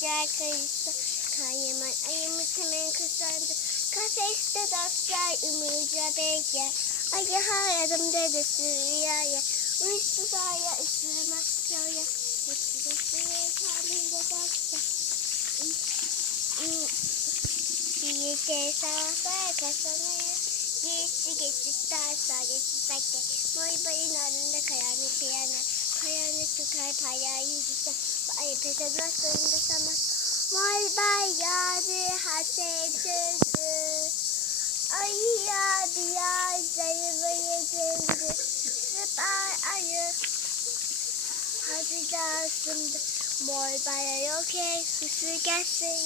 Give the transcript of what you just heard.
Cristo, Kayaman, I am Muslim Cassandra, Cassista, Doctor, Umuja Begia, I get higher than the Syria, Wisaya is the Mastoya, it's the Syria coming the doctor. Muy bainando kayani piyana kayani tukay payayi dita ay pesadlas in the summer muy bayadi hasete ay ya zayvayete sipa ay hadidasim muy bayayoke susugasin